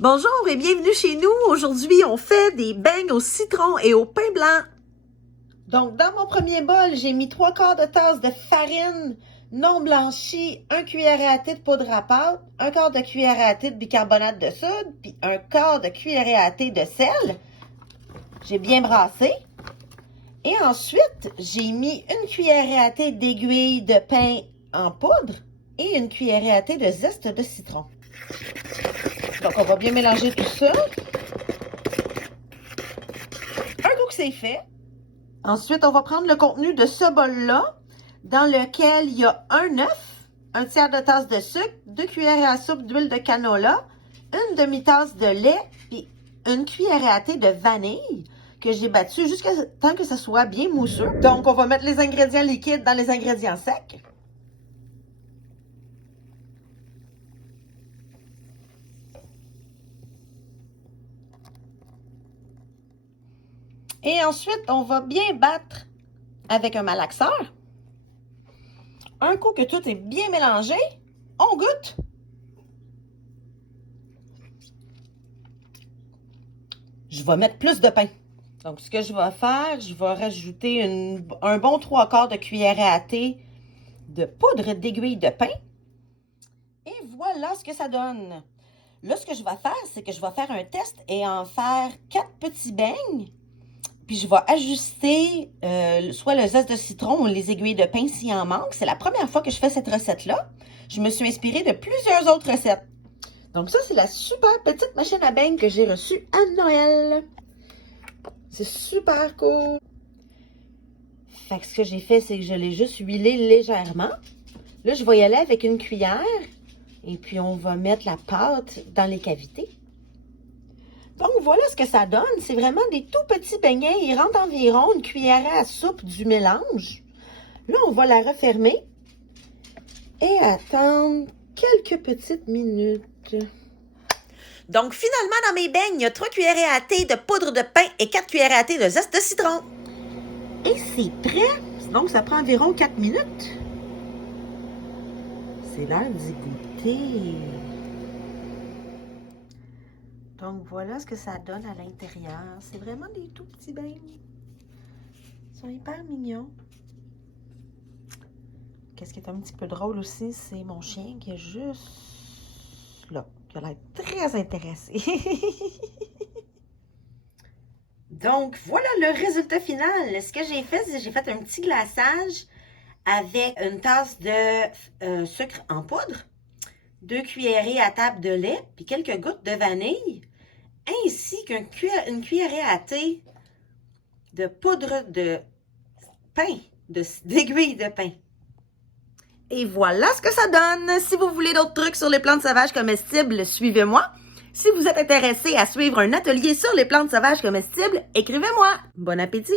Bonjour et bienvenue chez nous. Aujourd'hui, on fait des beignes au citron et au pain blanc. Donc, dans mon premier bol, j'ai mis 3/4 de tasse de farine non blanchie, 1 cuillère à thé de poudre à pâte, 1/4 de cuillère à thé de bicarbonate de soude, puis 1/4 de cuillère à thé de sel. J'ai bien brassé. Et ensuite, j'ai mis 1 cuillère à thé d'aiguille de pain en poudre et 1 cuillère à thé de zeste de citron. Donc, on va bien mélanger tout ça. Un coup que c'est fait. Ensuite, on va prendre le contenu de ce bol-là, dans lequel il y a un œuf, 1/3 de tasse de sucre, 2 cuillères à soupe d'huile de canola, 1 demi-tasse de lait, puis 1 cuillère à thé de vanille que j'ai battu jusqu'à temps que ça soit bien mousseux. Donc, on va mettre les ingrédients liquides dans les ingrédients secs. Et ensuite, on va bien battre avec un malaxeur. Un coup que tout est bien mélangé, on goûte. Je vais mettre plus de pain. Donc, ce que je vais faire, je vais rajouter un bon 3/4 de cuillère à thé de poudre d'aiguille de pain. Et voilà ce que ça donne. Là, ce que je vais faire, c'est que je vais faire un test et en faire 4 petits beignes. Puis je vais ajuster soit le zeste de citron ou les aiguilles de pain s'il en manque. C'est la première fois que je fais cette recette-là. Je me suis inspirée de plusieurs autres recettes. Donc ça, c'est la super petite machine à beignes que j'ai reçue à Noël. C'est super cool. Fait que ce que j'ai fait, c'est que je l'ai juste huilé légèrement. Là, je vais y aller avec une cuillère. Et puis, on va mettre la pâte dans les cavités. Donc, voilà ce que ça donne. C'est vraiment des tout petits beignets. Ils rentrent environ une cuillère à soupe du mélange. Là, on va la refermer et attendre quelques petites minutes. Donc, finalement, dans mes beignes, il y a 3 cuillères à thé de poudre de pain et 4 cuillères à thé de zeste de citron. Et c'est prêt. Donc, ça prend environ 4 minutes. C'est l'heure d'y goûter. Donc, voilà ce que ça donne à l'intérieur. C'est vraiment des tout petits beignes. Ils sont hyper mignons. Qu'est-ce qui est un petit peu drôle aussi, c'est mon chien qui est juste là, qui a l'air très intéressé. Donc, voilà le résultat final. Ce que j'ai fait, c'est que j'ai fait un petit glaçage avec une tasse de sucre en poudre, 2 cuillerées à table de lait, puis quelques gouttes de vanille, ainsi qu'une cuillerée à thé de poudre de pain, d'aiguille de pain. Et voilà ce que ça donne. Si vous voulez d'autres trucs sur les plantes sauvages comestibles, suivez-moi. Si vous êtes intéressé à suivre un atelier sur les plantes sauvages comestibles, écrivez-moi. Bon appétit!